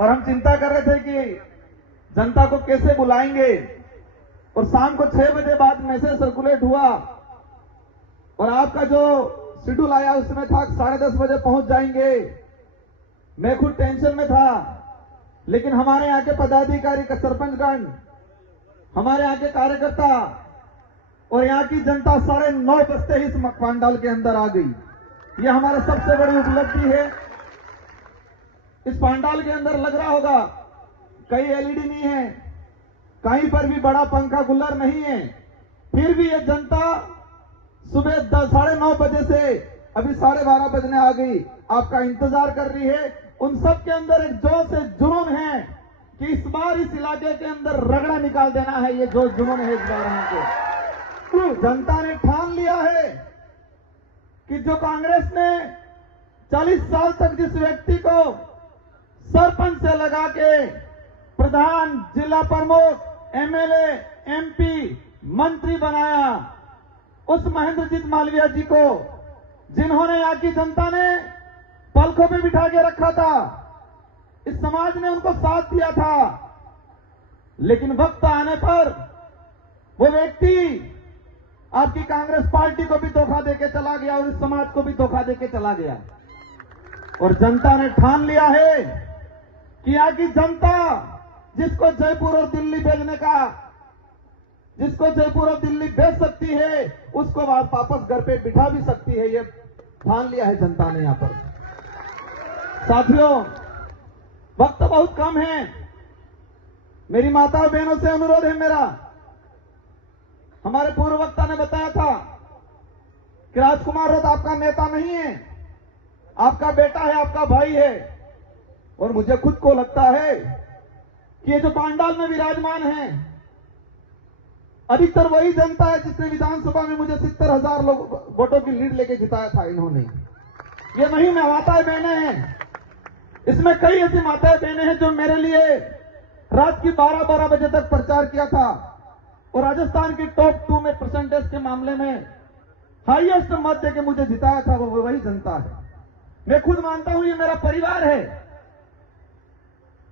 और हम चिंता कर रहे थे कि जनता को कैसे बुलाएंगे। और शाम को 6 बजे बाद मैसेज सर्कुलेट हुआ और आपका जो शेड्यूल आया उसमें था 10:30 बजे पहुंच जाएंगे। मैं खुद टेंशन में था, लेकिन हमारे यहाँ के पदाधिकारी का सरपंचगण, हमारे यहाँ के कार्यकर्ता और यहाँ की जनता 9:30 बजते ही इस पंडाल के अंदर आ गई। यह हमारा सबसे बड़ी उपलब्धि है। इस पंडाल के अंदर लग रहा होगा कई एलईडी नहीं है, कहीं पर भी बड़ा पंखा कूलर नहीं है, फिर भी ये जनता सुबह 9:30 बजे से अभी 12:30 बजने आ गई, आपका इंतजार कर रही है। उन सब के अंदर एक जोश है, जुनून है कि इस बार इस इलाके के अंदर रगड़ा निकाल देना है। ये जो जुनून है इस बार हमको जनता ने ठान लिया है कि जो कांग्रेस ने 40 साल तक जिस व्यक्ति को सरपंच से लगा के प्रधान, जिला प्रमुख, एमएलए, एमपी, मंत्री बनाया, उस महेंद्रजीत मालवीय जी को जिन्होंने यहाँ की जनता ने पलकों पे बिठा के रखा था, इस समाज ने उनको साथ दिया था, लेकिन वक्त आने पर वो व्यक्ति आपकी कांग्रेस पार्टी को भी धोखा देके चला गया और इस समाज को भी धोखा देके चला गया। और जनता ने ठान लिया है कि यहाँ की जनता जिसको जयपुर और दिल्ली भेजने का, जिसको जयपुर और दिल्ली भेज सकती है, उसको वापस घर पे बिठा भी सकती है। ये ठान लिया है जनता ने यहाँ पर। साथियों, वक्त बहुत कम है। मेरी माताओं बहनों से अनुरोध है मेरा, हमारे पूर्व वक्ता ने बताया था कि राजकुमार रथ आपका नेता नहीं है, आपका बेटा है, आपका भाई है। और मुझे खुद को लगता है कि ये जो पंडाल में विराजमान है, अधिकतर वही जनता है जिसने विधानसभा में मुझे 70,000 वोटों की लीड लेके जिताया था इन्होंने। ये नहीं मैं माताएं बहनें हैं, इसमें कई ऐसी माताएं बहनें हैं जो मेरे लिए रात की 12-12 बजे तक प्रचार किया था और राजस्थान की टॉप 2 में परसेंटेज के मामले में हाईएस्ट मत देके मुझे जिताया था, वो वही जनता है। मैं खुद मानता हूं ये मेरा परिवार है,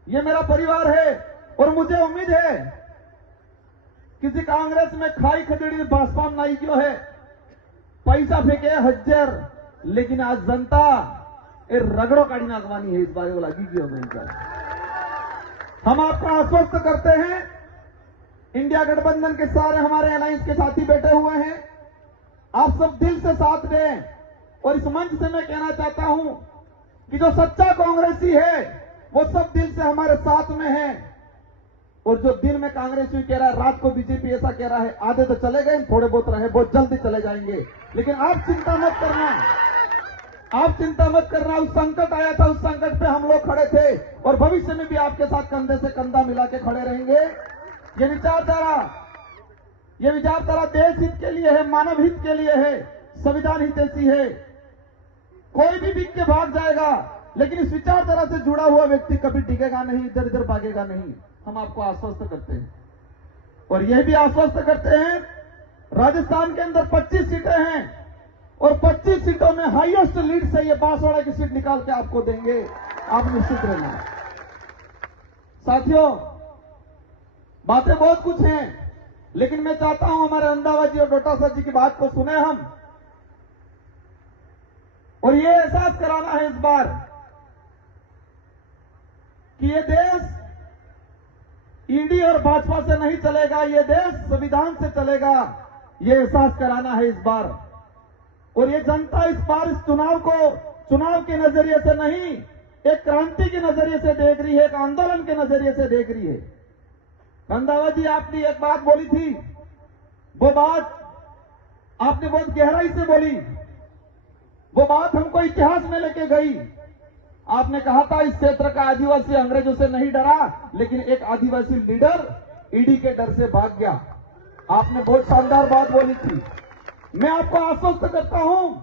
ये मेरा परिवार है। और मुझे उम्मीद है किसी कांग्रेस में खाई खजड़ी भाजपा नहीं क्यों है, पैसा फेंके हजार, लेकिन आज जनता ये रगड़ो काढ़ी नागवानी है, इस बारे को लगी क्यों नहीं। हम आपको आश्वस्त करते हैं, इंडिया गठबंधन के सारे हमारे अलायंस के साथी बैठे हुए हैं, आप सब दिल से साथ दें। और इस मंच से मैं कहना चाहता हूं कि जो सच्चा कांग्रेसी है वो सब दिल से हमारे साथ में है। और जो दिन में कांग्रेस भी कह रहा है, रात को बीजेपी ऐसा कह रहा है, आधे तो चले गए, थोड़े बहुत रहे, बहुत जल्दी चले जाएंगे। लेकिन आप चिंता मत करना, आप चिंता मत करना। उस संकट आया था, उस संकट पे हम लोग खड़े थे और भविष्य में भी आपके साथ कंधे से कंधा मिला के खड़े रहेंगे। ये विचारधारा देश हित के लिए है, मानव हित के लिए है, संविधान हितैषी है। कोई भी बिक के भाग जाएगा, लेकिन इस विचारधारा से जुड़ा हुआ व्यक्ति कभी टिकेगा नहीं, इधर उधर भागेगा नहीं। हम आपको आश्वस्त करते हैं और यह भी आश्वस्त करते हैं, राजस्थान के अंदर 25 सीटें हैं और 25 सीटों में हाईएस्ट लीड से ये बांसवाड़ा की सीट निकाल के आपको देंगे, आप निश्चित रहना। साथियों, बातें बहुत कुछ हैं, लेकिन मैं चाहता हूं हमारे रंधावा जी और डोटासरा जी की बात को सुने हम, और ये एहसास कराना है इस बार कि ये देश ईडी और भाजपा से नहीं चलेगा, ये देश संविधान से चलेगा। ये एहसास कराना है इस बार। और ये जनता इस बार इस चुनाव को चुनाव के नजरिए से नहीं, एक क्रांति के नजरिए से देख रही है, एक आंदोलन के नजरिए से देख रही है। रंधावा जी, आपने एक बात बोली थी, वो बात आपने बहुत गहराई से बोली, वो बात हमको इतिहास में लेके गई। आपने कहा था इस क्षेत्र का आदिवासी अंग्रेजों से नहीं डरा, लेकिन एक आदिवासी लीडर ईडी के डर से भाग गया। आपने बहुत शानदार बात बोली थी। मैं आपको आश्वस्त करता हूं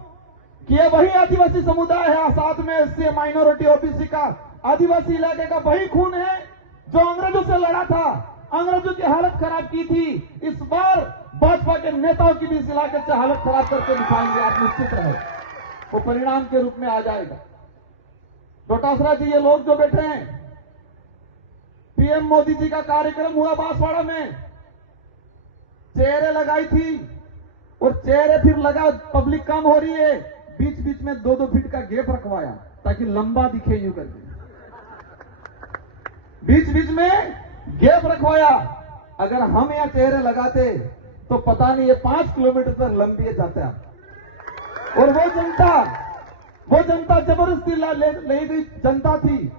कि ये वही आदिवासी समुदाय है, साथ में एससी, माइनॉरिटी, ओबीसी का आदिवासी इलाके का वही खून है जो अंग्रेजों से लड़ा था, अंग्रेजों की हालत खराब की थी। इस बार भाजपा के नेताओं की भी इस इलाके से हालत खराब करके दिखाएंगे, आप निश्चित रहे, वो परिणाम के रूप में आ जाएगा। डोटासरा जी, ये लोग जो बैठे हैं, पीएम मोदी जी का कार्यक्रम हुआ बांसवाड़ा में, चेहरे लगाई थी और चेहरे फिर लगा, पब्लिक कम हो रही है, बीच बीच में 2-2 फीट का गैप रखवाया ताकि लंबा दिखे यूं करके, बीच बीच में गैप रखवाया। अगर हम यहां चेहरे लगाते तो पता नहीं ये 5 किलोमीटर तक लंबी जाता। और वो जनता जबरदस्ती ले गई जनता थी।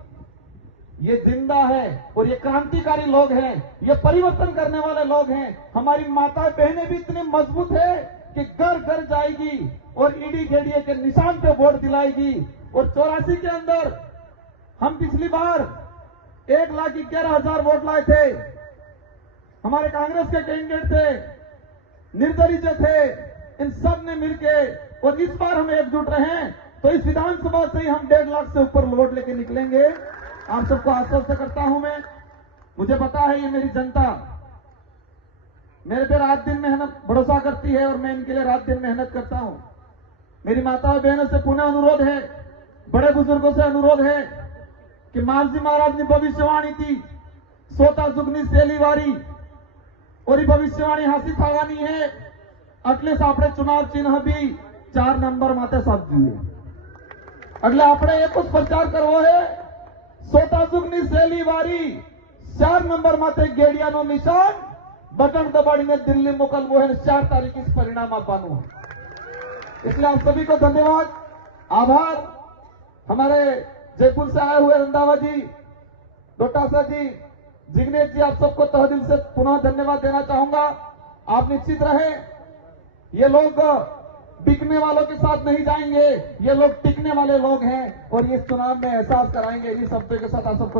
ये जिंदा है और ये क्रांतिकारी लोग हैं, ये परिवर्तन करने वाले लोग हैं। हमारी माता बहनें भी इतने मजबूत है कि घर घर जाएगी और ईडी गेडीए के निशान पे वोट दिलाएगी। और 84 के अंदर हम पिछली बार 1,11,000 वोट लाए थे। हमारे कांग्रेस के कैंडिडेट थे, निर्दलीय जो थे, इन सब ने मिलके, और इस बार हम एकजुट रहे तो इस विधानसभा से ही हम 1.5 लाख से ऊपर वोट लेके निकलेंगे। आप सबको आश्वस्त करता हूं मैं। मुझे पता है ये मेरी जनता मेरे पे रात दिन मेहनत भरोसा करती है और मैं इनके लिए रात दिन मेहनत करता हूं। मेरी माताओं बहनों से पुनः अनुरोध है, बड़े बुजुर्गों से अनुरोध है कि मालजी महाराज ने भविष्यवाणी थी, सोता जुगनी सेलीवारी, और ये भविष्यवाणी हासिल थवानी है। अगले आपने चुनाव चिन्ह भी 4 नंबर माते साधू अगले आपने एक कुछ प्रचार करवो है, सोता जुगनी सेलीवारी 4 नंबर माते गेड़िया नो निशान, बटन दबाड़ी में दिल्ली मोकलवो है 4 तारीख इस परिणाम पानो। इसलिए आप सभी को धन्यवाद, आभार। हमारे जयपुर से आए हुए रंधावा जी, डोटासा जी, जिग्नेश जी, आप सबको तहे दिल से पुनः धन्यवाद देना चाहूंगा। आप निश्चित रहे, ये लोग बिकने वालों के साथ नहीं जाएंगे, ये लोग टिकने वाले लोग हैं और ये चुनाव में एहसास कराएंगे। इन्हीं शब्दों के साथ आप सबको